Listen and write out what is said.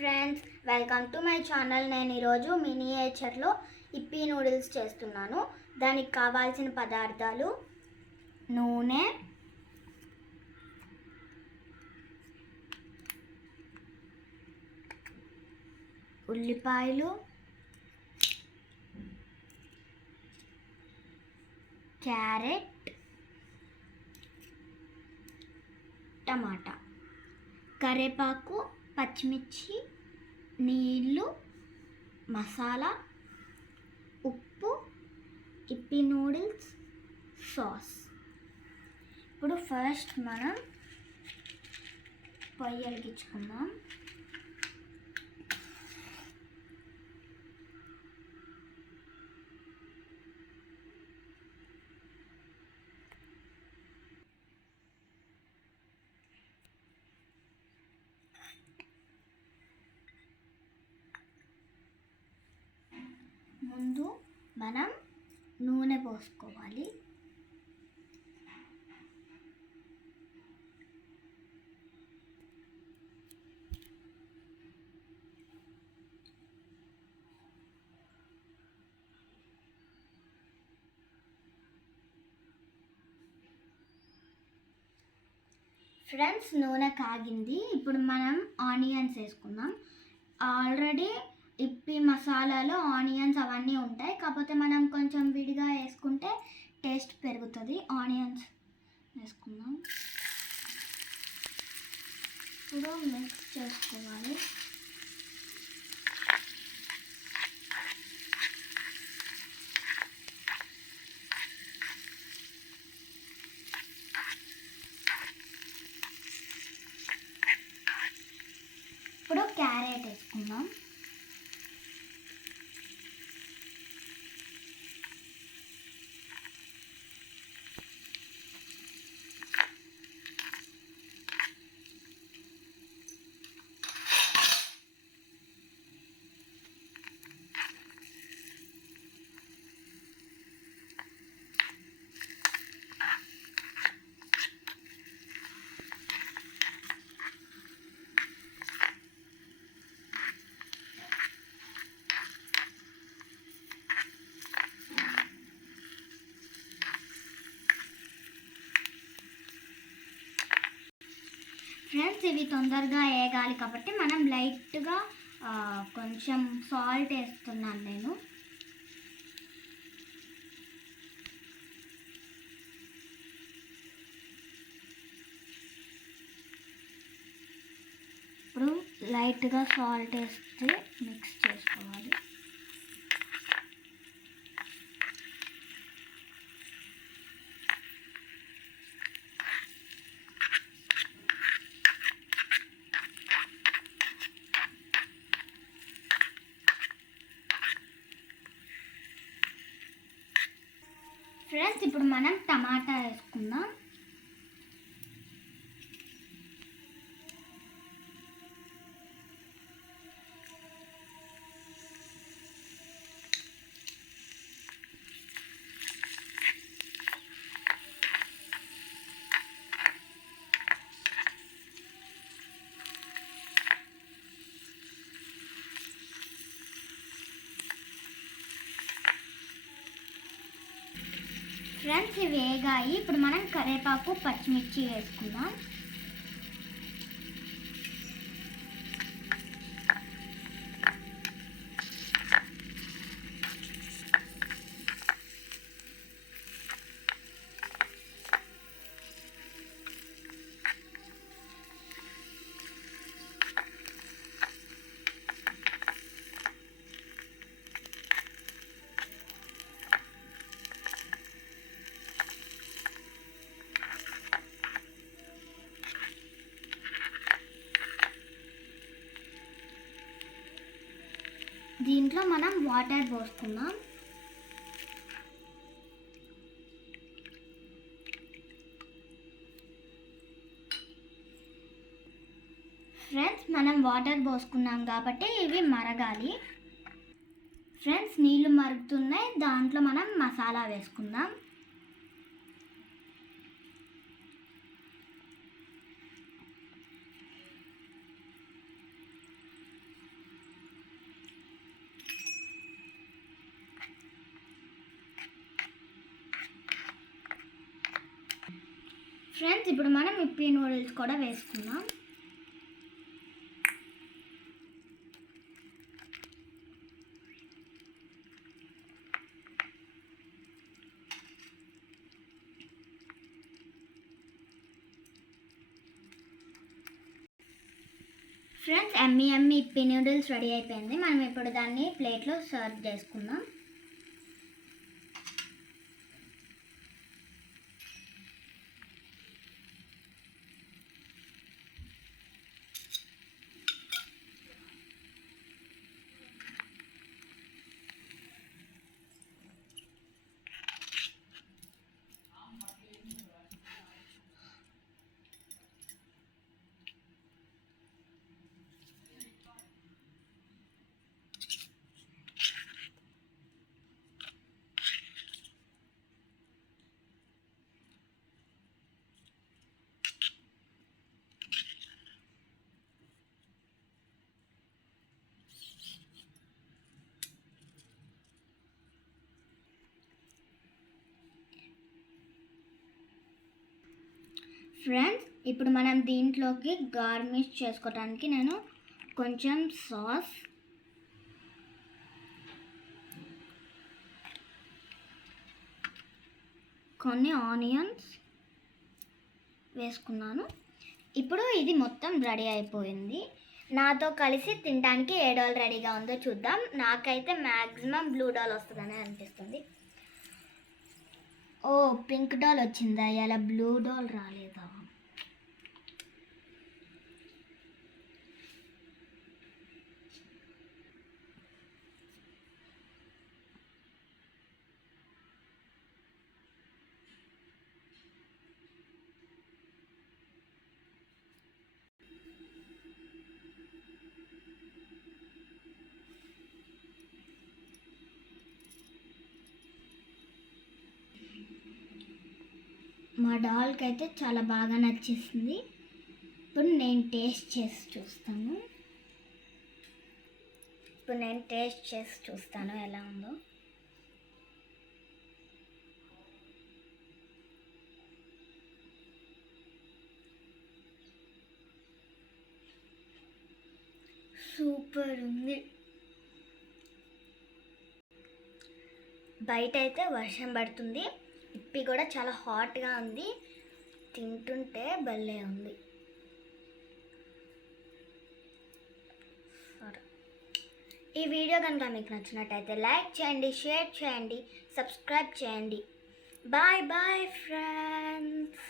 Friends, welcome to my channel. నేను ఈరోజు మినియేచర్లో ఇప్పీ నూడిల్స్ చేస్తున్నాను. దానికి కావాల్సిన పదార్థాలు: నూనె, ఉల్లిపాయలు, క్యారెట్, టమాటా, కరివేపాకు, పచ్చిమిర్చి, నీళ్ళు, మసాలా, ఉప్పు, ఇప్పీ నూడిల్స్, సాస్. ఇప్పుడు ఫస్ట్ మనం పొయ్యి వెలిగించుకుందాం. ముందు మనం నూనె పోసుకోవాలి. ఫ్రెండ్స్, నూనె కాగింది. ఇప్పుడు మనం ఆనియన్స్ వేసుకుందాం. ఆల్రెడీ ఇప్పీ మసాలాలో ఆనియన్స్ అవన్నీ ఉంటాయి, కాకపోతే మనం కొంచెం విడిగా వేసుకుంటే టేస్ట్ పెరుగుతుంది. ఆనియన్స్ వేసుకుందాం. ఇప్పుడు మిక్స్ చేసుకోవాలి. ఇప్పుడు క్యారెట్ వేసుకుందాం. ఫ్రెండ్స్, ఇవి తొందరగా వేగాలి కాబట్టి మనం లైట్గా కొంచెం సాల్ట్ వేస్తున్నాను నేను. ఇప్పుడు లైట్గా సాల్ట్ వేస్తే మిక్స్ చేసుకోవాలి. ఫ్రెండ్స్, ఇప్పుడు మనం టమాటా వేసుకుందాం. ఫ్రెండ్స్, ఇవి వేగాయి. ఇప్పుడు మనం కరివేపాకు, పచ్చిమిర్చి వేసుకుందాం. దీంట్లో మనం వాటర్ పోసుకుందాం. ఫ్రెండ్స్, మనం వాటర్ పోసుకున్నాం కాబట్టి ఇవి మరగాలి. ఫ్రెండ్స్, నీళ్ళు మరుగుతున్నాయి. దాంట్లో మనం మసాలా వేసుకుందాం. ఫ్రెండ్స్, ఇప్పుడు మనం ఇప్పి నూడిల్స్ కూడా వేసుకుందాం. ఫ్రెండ్స్, ఎమ్మి ఇప్పి నూడిల్స్ రెడీ అయిపోయింది. మనం ఇప్పుడు దాన్ని ప్లేట్లో సర్వ్ చేసుకుందాం. ఫ్రెండ్స్, ఇప్పుడు మనం దీంట్లోకి గార్నిష్ చేసుకోవడానికి నేను కొంచెం సాస్, కొన్ని ఆనియన్స్ వేసుకున్నాను. ఇప్పుడు ఇది మొత్తం రెడీ అయిపోయింది. నాతో కలిసి తినడానికి ఏ డాల్ రెడీగా ఉందో చూద్దాం. నాకైతే మ్యాక్సిమం బ్లూ డాల్ వస్తుందని అనిపిస్తుంది. ఓ, పింక్ డాల్ వచ్చిందా? ఇలా బ్లూ డాల్ రాలేదా? మా డాల్కి అయితే చాలా బాగా నచ్చేసింది. ఇప్పుడు నేను టేస్ట్ చేసి చూస్తాను ఎలా ఉందో. సూపర్ ఉంది. బయట అయితే వర్షం పడుతుంది. ఇప్పి కూడా చాలా హాట్గా ఉంది. తింటుంటే భలే ఉంది. ఈ వీడియో కనుక మీకు నచ్చినట్టయితే లైక్ చేయండి, షేర్ చేయండి, సబ్స్క్రైబ్ చేయండి. Bye bye friends.